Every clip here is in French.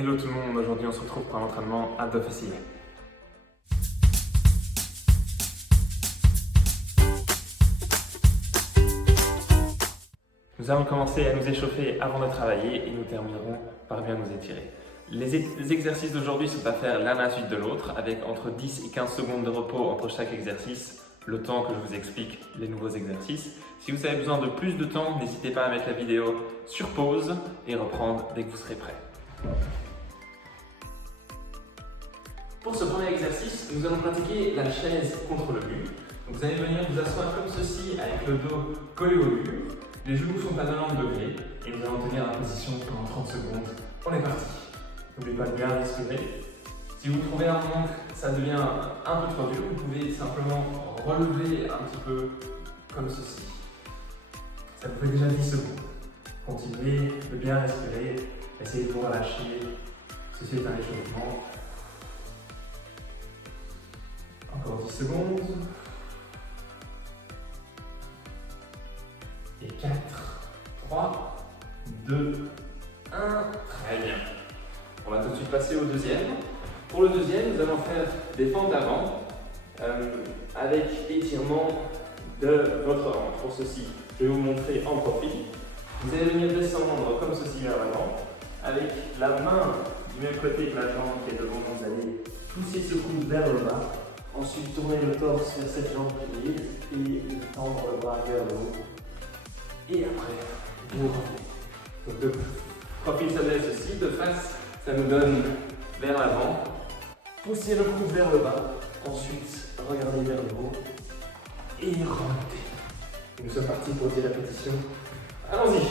Hello tout le monde, aujourd'hui on se retrouve pour un entraînement abdos fessiers. Nous allons commencer à nous échauffer avant de travailler et nous terminerons par bien nous étirer. Les exercices d'aujourd'hui sont à faire l'un à la suite de l'autre avec entre 10 et 15 secondes de repos entre chaque exercice, le temps que je vous explique les nouveaux exercices. Si vous avez besoin de plus de temps, n'hésitez pas à mettre la vidéo sur pause et reprendre dès que vous serez prêt. Pour ce premier exercice, nous allons pratiquer la chaise contre le mur. Donc vous allez venir vous asseoir comme ceci avec le dos collé au mur. Les genoux sont à 90 degrés et nous allons tenir la position pendant 30 secondes. On est parti. N'oubliez pas de bien respirer. Si vous trouvez un moment que ça devient un peu trop dur, vous pouvez simplement relever un petit peu comme ceci. Ça vous fait déjà 10 secondes. Continuez de bien respirer. Essayez de vous relâcher. Ceci est un échauffement. Encore 10 secondes. Et 4, 3, 2, 1. Très bien. On va tout de suite passer au deuxième. Pour le deuxième, nous allons faire des fentes d'avant avec étirement de votre hanche. Pour ceci, je vais vous montrer en profil. Vous allez venir descendre comme ceci vers l'avant. Avec la main du même côté que la jambe qui est devant, vous allez pousser ce coude vers le bas. Ensuite, tourner le torse vers cette jambe pliée et tendre le bras vers le haut. Et après, vous revenez. Donc de profil, ça donne ceci. De face, ça nous donne vers l'avant. Poussez le coude vers le bas. Ensuite, regardez vers le haut. Et remontez. Nous sommes partis pour 10 répétitions. Allons-y.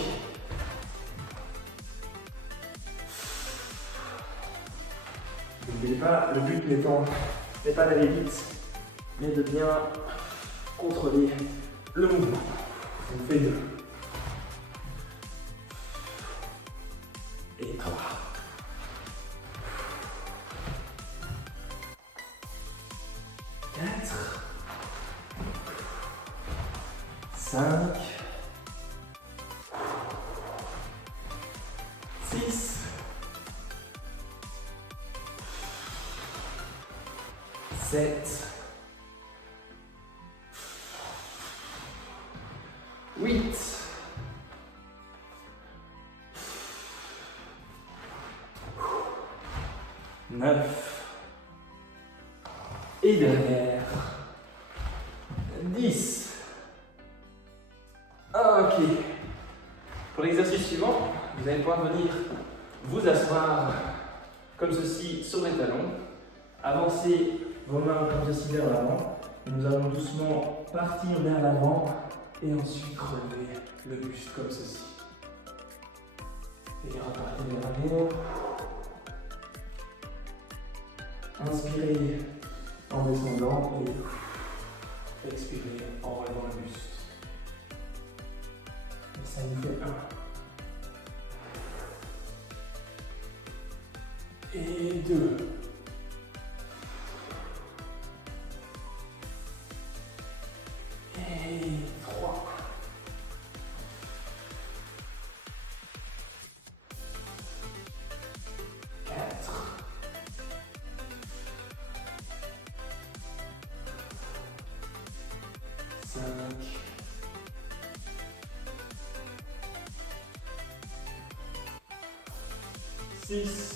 N'oubliez pas, le but n'est pas d'aller vite, mais de bien contrôler le mouvement. Ça nous fait 2. Et 3. 4. 5. 6. 7, 8, 9, et derrière, 10. Ok. Pour l'exercice suivant, vous allez pouvoir venir vous asseoir comme ceci sur les talons, avancer vos mains comme ceci vers l'avant. Nous allons doucement partir vers l'avant et ensuite relever le buste comme ceci. Et repartir vers l'arrière. Inspirez en descendant et expirez en relevant le buste. Et ça nous fait 1. Et 2. Et 3. 4. 5. 6.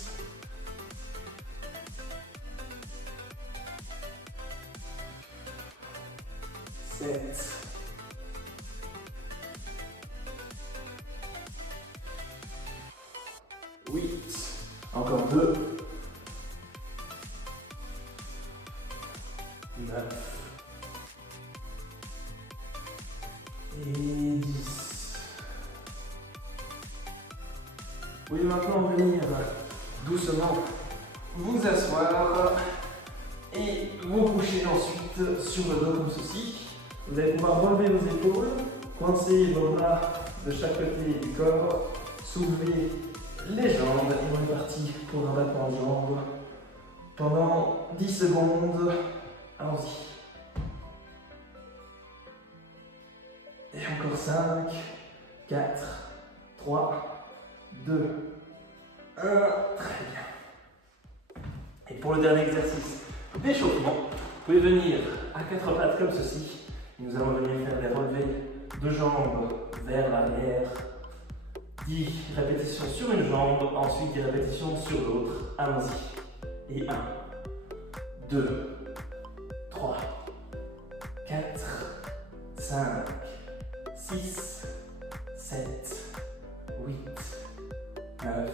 7. 8. Encore 2. 9. Et 10. Vous pouvez maintenant venir doucement vous asseoir et vous coucher ensuite sur le dos comme ceci. Vous allez pouvoir relever vos épaules, coincer vos bras de chaque côté du corps, soulever les jambes et on est parti pour un battement de jambes pendant 10 secondes. Allons-y. Et encore 5, 4, 3, 2, 1, très bien. Et pour le dernier exercice d'échauffement, vous pouvez venir à 4 pattes comme ceci. Nous allons venir faire des relevés de jambes vers l'arrière. 10 répétitions sur une jambe, ensuite 10 répétitions sur l'autre. Allons-y. Et 1, 2, 3, 4, 5, 6, 7, 8, 9,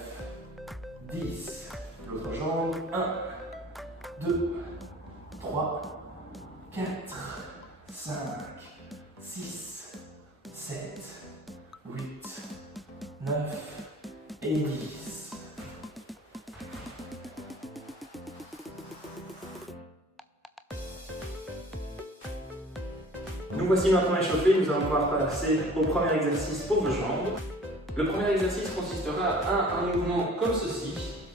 10. L'autre jambe. 1, 2, 3, 4, 5, 6, 7, 8, 9 et 10. Nous voici maintenant échauffés, nous allons pouvoir passer au premier exercice pour vos jambes. Le premier exercice consistera à un mouvement comme ceci,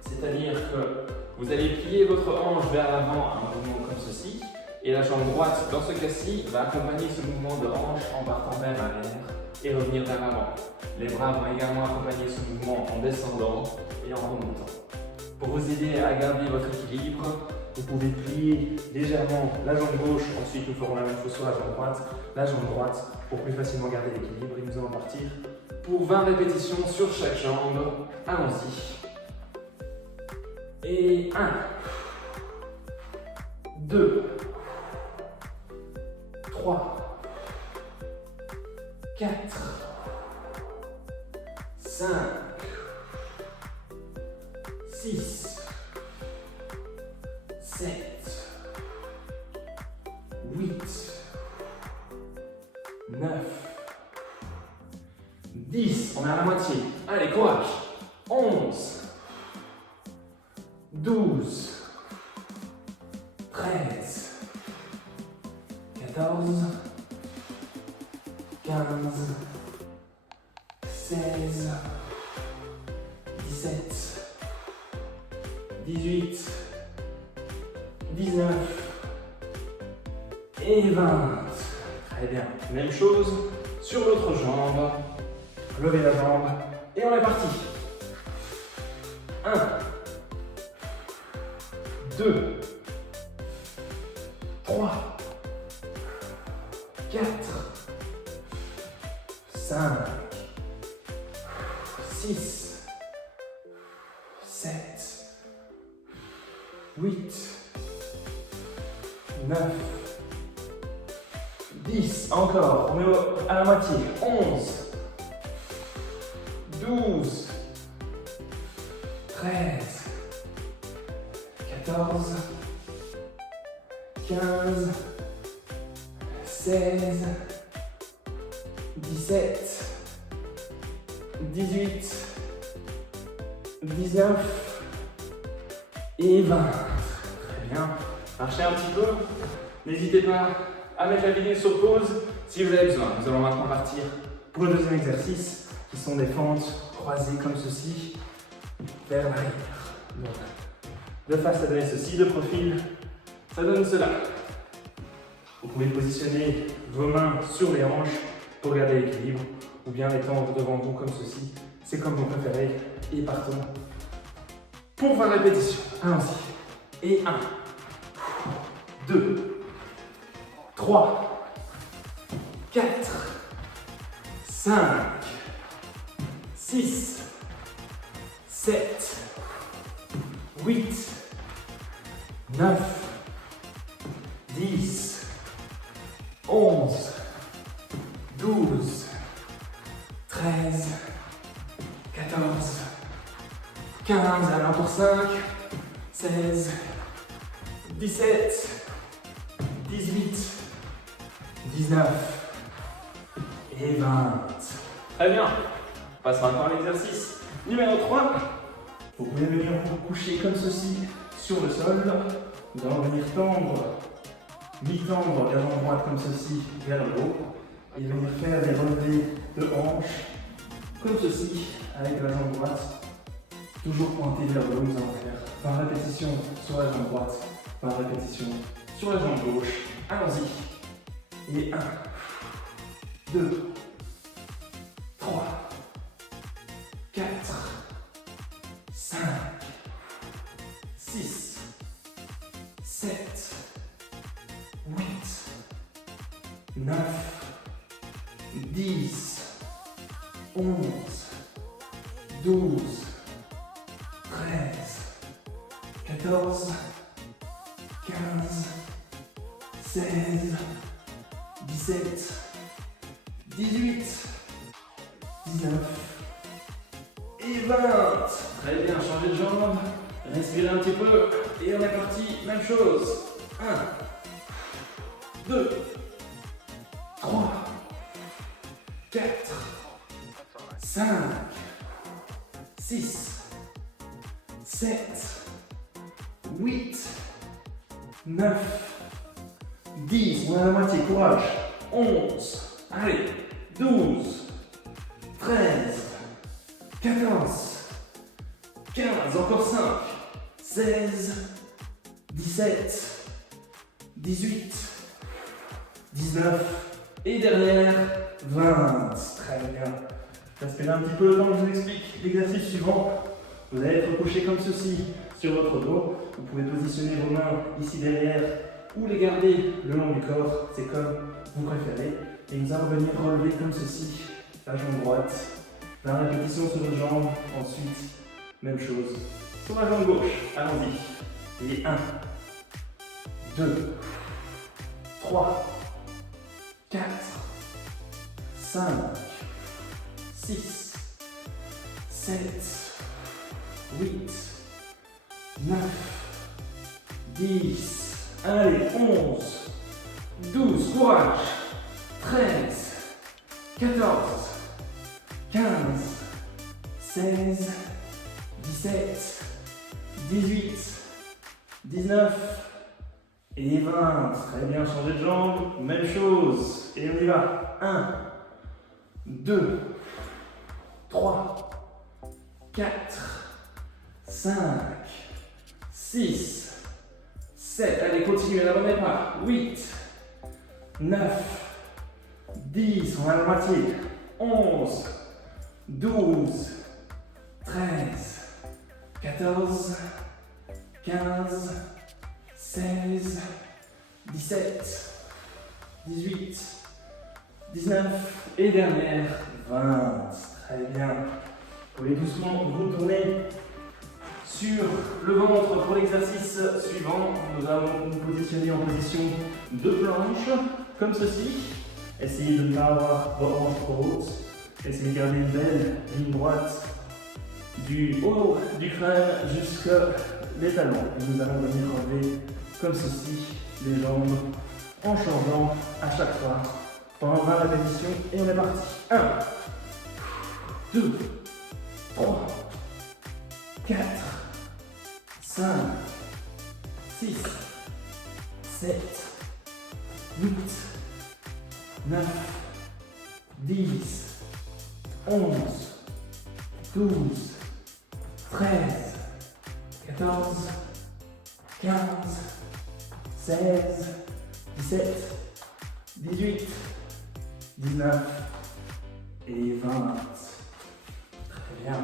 c'est-à-dire que vous allez plier votre hanche vers l'avant à un mouvement comme ceci, et la jambe droite, dans ce cas-ci, va accompagner ce mouvement de hanche en partant vers l'arrière et revenir vers l'avant. Les bras vont également accompagner ce mouvement en descendant et en remontant. Pour vous aider à garder votre équilibre, vous pouvez plier légèrement la jambe gauche, ensuite nous ferons la même chose sur la jambe droite pour plus facilement garder l'équilibre. Et nous allons partir pour 20 répétitions sur chaque jambe. Allons-y. Et 1, 2, 3, 4, 5, 6, 7, 8, 9, 10. On est à la moitié. Allez, courage. 11, 12, 13, 14, 15, 16, 17, 18, 19 et 20. Très bien. Même chose sur l'autre jambe. Levez la jambe et on est parti. 1, 2, 3, 4, 5, 6, 7, 8, 9, 10, encore, on est à la moitié, 11, 12, 13, 14, 15, 16, 17, 18, 19 et 20. Très bien. Marchez un petit peu. N'hésitez pas à mettre la vidéo sur pause si vous avez besoin. Nous allons maintenant partir pour le deuxième exercice qui sont des fentes croisées comme ceci vers l'arrière. Donc, de face, ça donne ceci, de profil, ça donne cela. Vous pouvez positionner vos mains sur les hanches pour garder l'équilibre ou bien les tendre devant vous comme ceci. C'est comme vous préférez. Et partons pour 20 répétitions. Allons-y. Et 1, 2, 3, 4, 5, 6, 7, 8, 9, 10, 11, 12, 13, 14, 15, alors pour 5, 16, 17, 18, 19 et 20. Très bien. On passe maintenant à l'exercice numéro 3. Vous pouvez venir vous coucher comme ceci sur le sol. Nous allons venir tendre, mi-tendre la jambe droite comme ceci vers le haut et venir faire des relevés de hanches comme ceci avec la jambe droite toujours pointée vers le haut. Nous allons faire 20 répétitions sur la jambe droite, 20 répétitions sur la jambe gauche. Allons-y. Et 1, 2, 3, 4, 7, 8, 9, 10, 11, 12, 13, 14, 15, 16, 17, 18, 19 et 20. Très bien, changez de jambe, respirez un petit peu et on est parti, même chose. 1, 2, 3, 4, 5, 6, 7, 8, 9, 10, on a la moitié, courage, 11, allez, 12, 13, 14, 15, encore 5, 16, 17, 18, 19 et dernière, 20. Très bien. Respirez un petit peu le temps que je vous explique l'exercice suivant. Vous allez être couché comme ceci sur votre dos. Vous pouvez positionner vos mains ici derrière ou les garder le long du corps, c'est comme vous préférez. Et nous allons venir relever comme ceci, la jambe droite, 20 répétitions sur une jambe, ensuite, même chose, sur la jambe gauche, allons-y. Et 1, 2, 3, 4, 5, 6, 7, 8, 9, 10, allez, 11, 12, courage, 13, 14, 15, 16, 17, 18, 19 et 20. Très bien, changez de jambe, même chose. Et on y va. 1, 2, 3, 4, 5, 6, 7. Allez, continuez, n'abandonnez pas. 8, 9, 10, on a la moitié. 11, 12, 13, 14, 15, 16, 17, 18, 19 et dernière, 20. Très bien. Vous pouvez doucement vous tourner sur le ventre pour l'exercice suivant. Nous allons nous positionner en position de planche, comme ceci. Essayez de ne pas avoir vos hanches trop hautes. Essayez de garder une belle ligne droite du haut du crâne jusqu'à les talons. Et nous allons venir relever comme ceci les jambes en changeant à chaque fois pendant 20 répétitions. Et on est parti. 1, 2, 3, 4, 5, 6, 7, 8, 9, 10, 11, 12, 13, 14, 15, 16, 17, 18, 19 et 20. Très bien.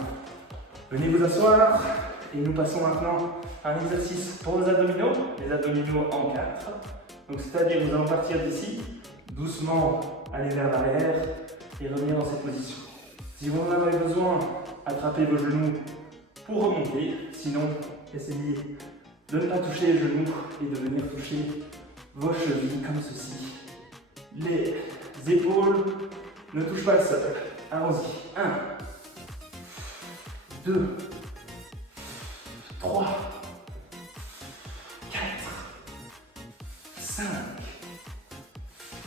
Venez vous asseoir et nous passons maintenant à un exercice pour les abdominaux en 4. Donc c'est-à-dire nous allons partir d'ici, doucement aller vers l'arrière et revenir dans cette position. Si vous en avez besoin, attrapez vos genoux pour remonter. Sinon, essayez de ne pas toucher les genoux et de venir toucher vos chevilles comme ceci. Les épaules ne touchent pas le sol. Allons-y. 1, 2, 3, 4, 5,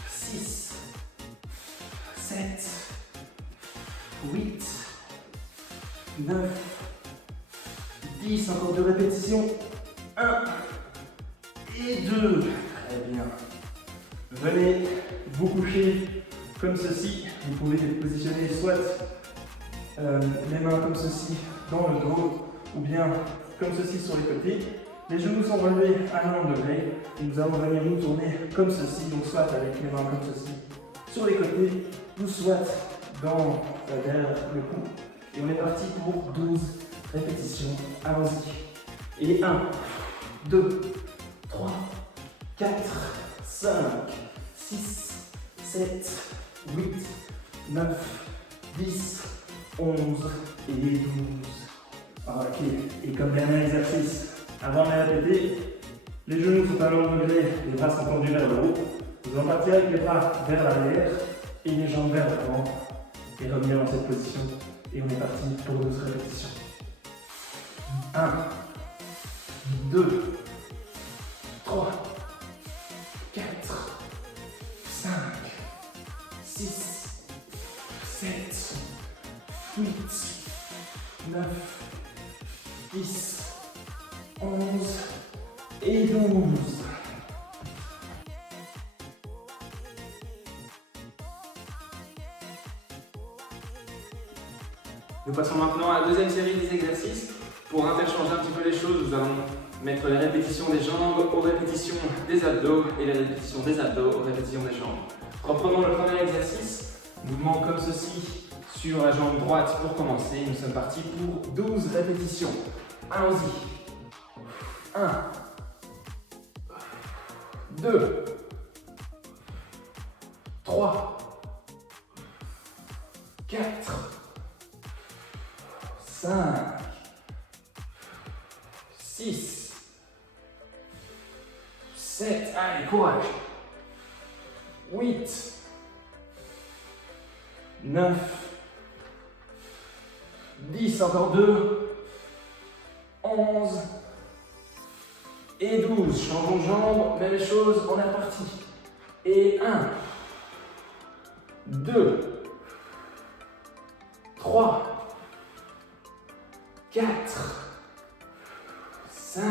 6, 7, 8, 9, 10, encore 2 répétitions. 1 et 2. Très bien. Venez vous coucher comme ceci. Vous pouvez positionner soit les mains comme ceci dans le dos ou bien comme ceci sur les côtés. Les genoux sont relevés à 90 degrés et nous allons venir nous tourner comme ceci, donc soit avec les mains comme ceci sur les côtés ou soit derrière le cou. Et on est parti pour 12 répétitions. Allons-y. Et 1, 2, 3, 4, 5, 6, 7, 8, 9, 10, 11 et 12. Ok, et comme dernier exercice, avant de répéter, les genoux sont à 90 degrés, les bras sont tendus vers le haut. Nous allons partir avec les bras vers l'arrière et les jambes vers l'avant et revenir dans cette position. Et on est parti pour 12 répétitions. 1, 2, 3, 4, 5, 6, 7, 8, 9, 10, 11 et 12. Nous passons maintenant à la deuxième série des exercices. Pour interchanger un petit peu les choses, nous allons mettre les répétitions des jambes aux répétitions des abdos et les répétitions des abdos aux répétitions des jambes. Reprenons le premier exercice. Mouvement comme ceci sur la jambe droite pour commencer. Nous sommes partis pour 12 répétitions. Allons-y. 1, 2, 3, 4, 5, 6, 7, allez, courage. 8, 9, 10, encore 2, 11 et 12. Changeons de jambe, même chose, on est reparti. Et 1, 2, 3, 4, 5,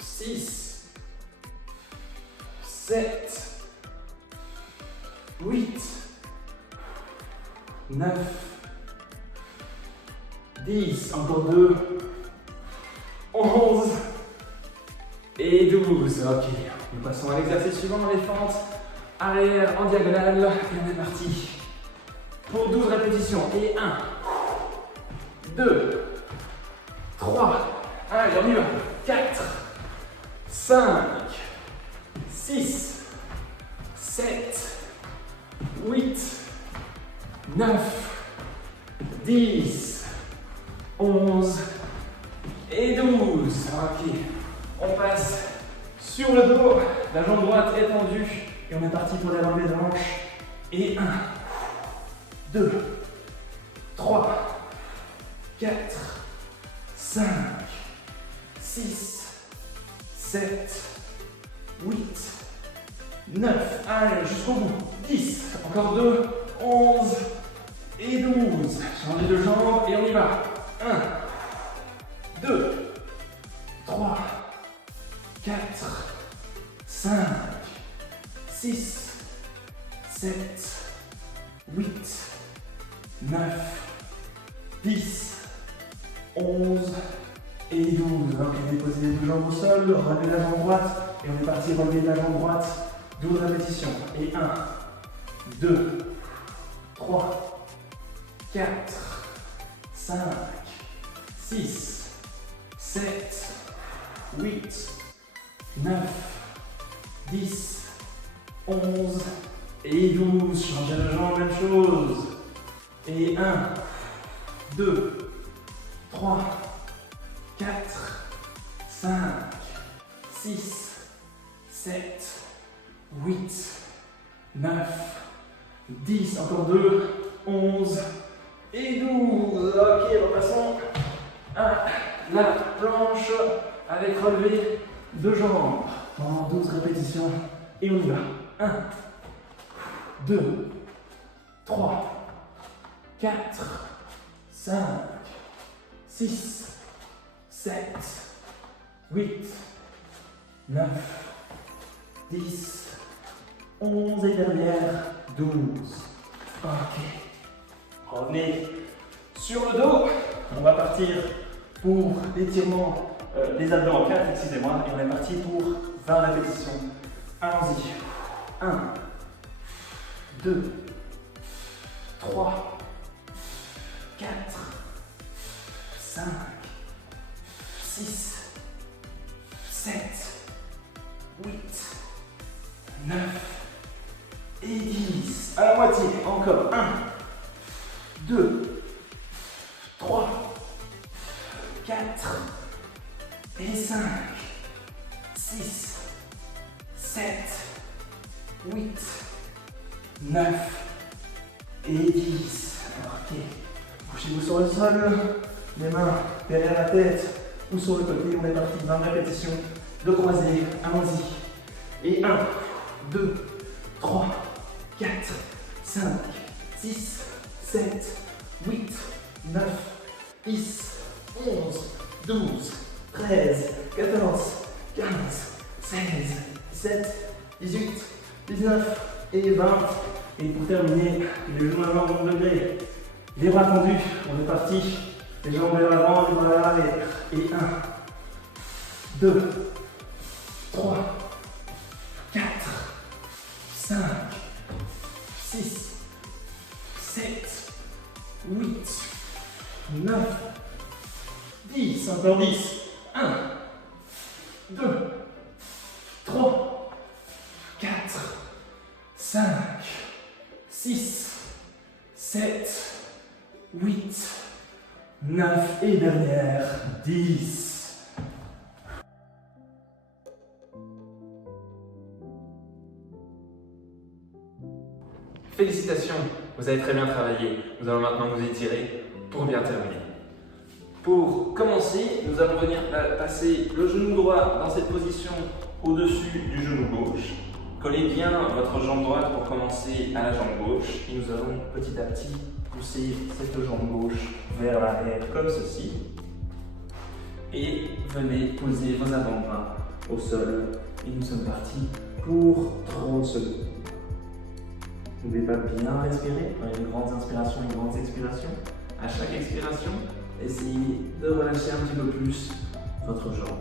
6, 7, 8, 9, 10, encore 2, 11 et 12. Ok, nous passons à l'exercice suivant, les fentes arrière en diagonale. Et on est parti pour 12 répétitions. Et 1, 2, 3, allez, on y va. 4, 5, 6, 7, 8, 9, 10, 11 et 12. Ok, on passe sur le dos, la jambe droite est tendue et on est parti pour les relevés de hanche. Et 1, 2, 3, 4, 5, 6, 7, 8, 9, allez, jusqu'au bout, 10, encore 2, 11 et 12. Changez de jambe et on y va. 1, 2, 3, 4, 5, 6, 7, 8, 9, 10, 11 et 12. Ok, déposez les deux jambes au sol, relevez la jambe droite et on est parti relever la jambe droite. 12 répétitions. Et 1, 2, 3, 4, 5, 6, 7, 8, 9, 10, 11 et 12. Changez de jambe, même chose. Et 1, 2, 3, 4, 5, 6, 7, 8, 9, 10, encore 2, 11 et 12. Ok, repassons à la planche avec relevé de jambes pendant 12 répétitions. Et on y va. 1, 2, 3, 4, 5, 6, 7, 8, 9, 10, 11 et dernière, 12. Ok. Revenez sur le dos. On va partir pour l'étirement des abdos en 4, excusez-moi. Et on est parti pour 20 répétitions. Allons-y. 1, 2, 3, 4, 5, 6, 7, 4 et 5, 6, 7, 8, 9 et 10. Ok. Couchez-vous sur le sol, les mains derrière la tête ou sur le côté. On est parti, 20 répétitions de croisés. Allons-y. Et 1, 2, 3, 4, 5, 6, 7, 8, 9, 10, 11, 12, 13, 14, 15, 16, 17, 18, 19 et 20. Et pour terminer, les genoux à 90 degrés, les bras tendus, on est parti. Les jambes vers l'avant, les bras vers l'arrière. Et 1, 2, 3, 4, 5, 6, 7, 8, 9, 10, encore 10. 1, 2, 3, 4, 5, 6, 7, 8, 9 et dernière, 10. Félicitations, vous avez très bien travaillé. Nous allons maintenant nous étirer pour bien terminer. Pour commencer, nous allons venir passer le genou droit dans cette position au-dessus du genou gauche. Collez bien votre jambe droite pour commencer à la jambe gauche et nous allons petit à petit pousser cette jambe gauche vers l'arrière comme ceci. Et venez poser vos avant-bras au sol et nous sommes partis pour 30 secondes. N'oubliez pas de bien respirer, une grande inspiration, une grande expiration. À chaque expiration, essayez de relâcher un petit peu plus votre jambe.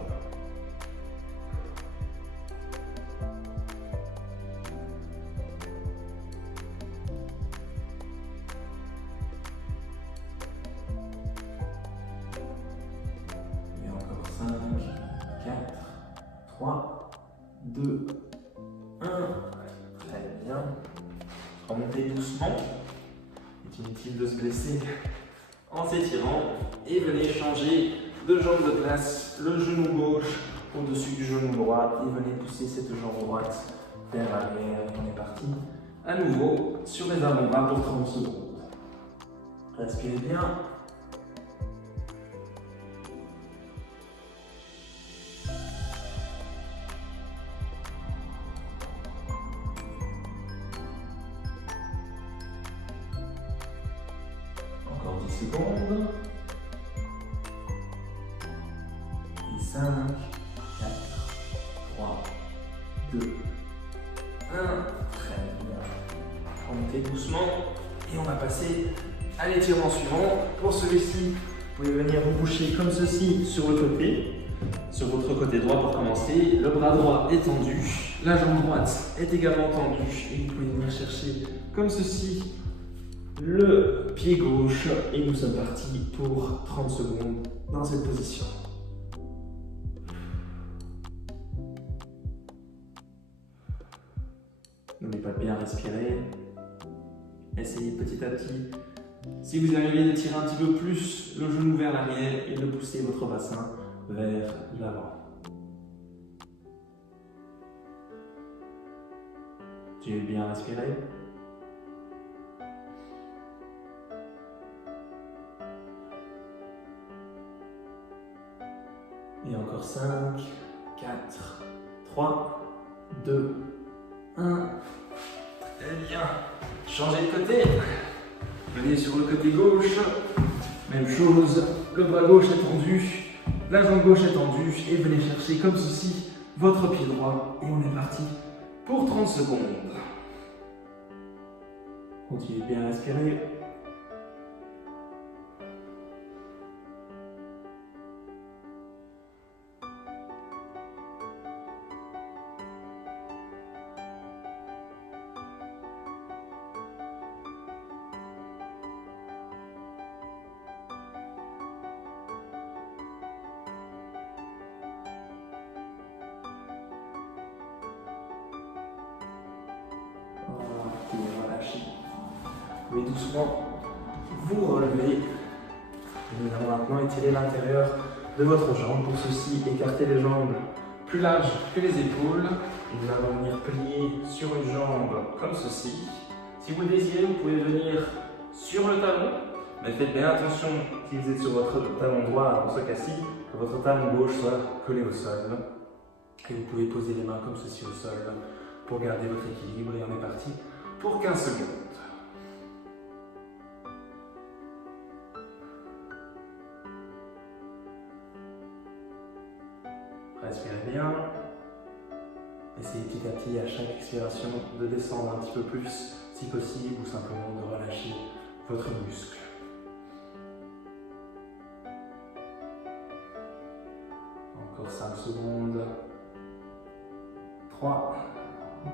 Et encore 5, 4, 3, 2, 1. Très bien. Remontez doucement. Il est inutile de se blesser en s'étirant. Et venez changer de jambe de place, le genou gauche au-dessus du genou droit. Et venez pousser cette jambe droite vers l'arrière. Et on est parti à nouveau sur les avant-bras pour 30 secondes. Respirez bien. Encore 10 secondes. Et 5, 4, 3, 2, 1. Très bien. Remontez doucement et on va passer à l'étirement suivant. Pour celui-ci, vous pouvez venir vous boucher comme ceci sur le côté. Sur votre côté droit pour commencer. Le bras droit est tendu. La jambe droite est également tendue. Et vous pouvez venir chercher comme ceci le pied gauche et nous sommes partis pour 30 secondes dans cette position. N'oubliez pas de bien respirer. Essayez petit à petit, si vous arrivez, de tirer un petit peu plus le genou vers l'arrière et de pousser votre bassin vers l'avant. Tu veux bien respirer? Et encore 5, 4, 3, 2, 1. Très bien. Changez de côté. Venez sur le côté gauche. Même chose. Le bras gauche est tendu. La jambe gauche est tendue. Et venez chercher comme ceci votre pied droit. Et on est parti pour 30 secondes. Continuez bien à respirer. Relâchez. Vous pouvez doucement vous relever. Nous allons maintenant étirer l'intérieur de votre jambe. Pour ceci, écartez les jambes plus larges que les épaules. et nous allons venir plier sur une jambe comme ceci. Si vous le désirez, vous pouvez venir sur le talon, mais faites bien attention si vous êtes sur votre talon droit dans ce cas-ci, que votre talon gauche soit collé au sol. Et vous pouvez poser les mains comme ceci au sol pour garder votre équilibre. Et on est parti pour 15 secondes. Respirez bien. Essayez petit à petit à chaque expiration de descendre un petit peu plus si possible ou simplement de relâcher votre muscle. Encore 5 secondes. 3,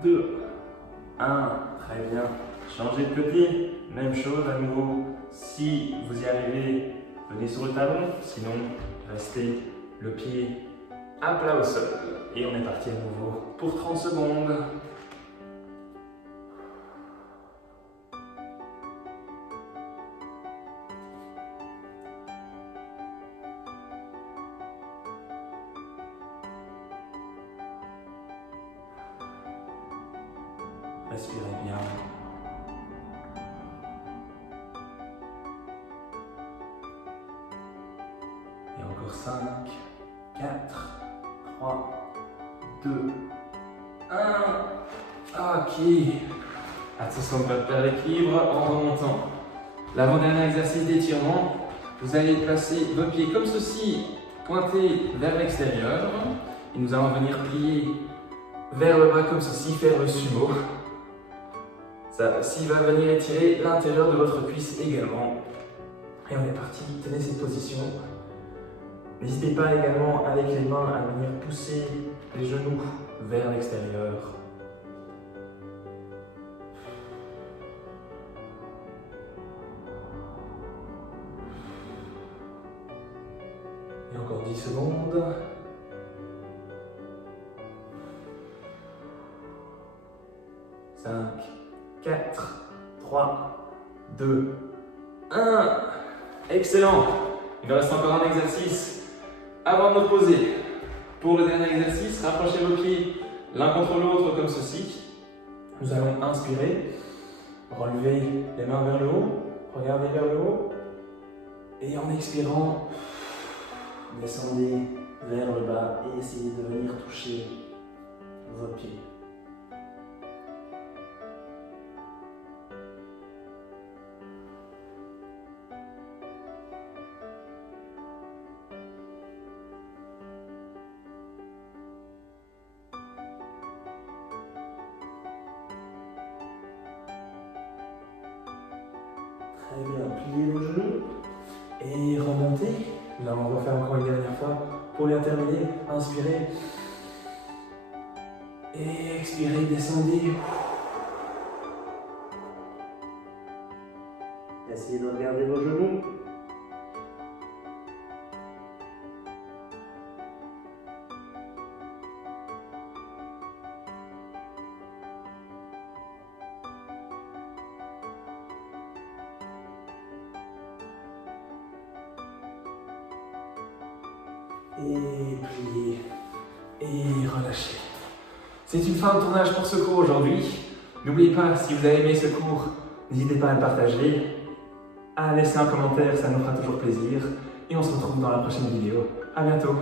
2, 1. Très bien. Changez de côté. Même chose à nouveau. Si vous y arrivez, venez sur le talon. Sinon, restez le pied à plat au sol. Et on est parti à nouveau pour 30 secondes. Respirez bien. Et encore 5, 4, 3, 2, 1. Ok. Attention de ne pas perdre l'équilibre en remontant. L'avant-dernier exercice d'étirement. Vous allez placer vos pieds comme ceci, pointés vers l'extérieur. Et nous allons venir plier vers le bas comme ceci, faire le sumo. Ça aussi va venir étirer l'intérieur de votre cuisse également. Et on est parti. Tenez cette position. N'hésitez pas également avec les mains à venir pousser les genoux vers l'extérieur. Et encore 10 secondes. 5, 4, 3, 2, 1. Excellent. Il nous reste encore un exercice avant de nous poser. Pour le dernier exercice, rapprochez vos pieds l'un contre l'autre comme ceci. Nous allons inspirer, relever les mains vers le haut, regardez vers le haut. Et en expirant, descendez vers le bas et essayez de venir toucher vos pieds. Très bien, pliez vos genoux et remontez. Là, on va refaire encore une dernière fois. Pour bien terminer, inspirez et expirez, descendez. Essayez de regarder vos genoux. Et pliez et relâchez. C'est une fin de tournage pour ce cours aujourd'hui. N'oubliez pas, si vous avez aimé ce cours, n'hésitez pas à le partager, à laisser un commentaire, ça nous fera toujours plaisir. Et on se retrouve dans la prochaine vidéo. À bientôt.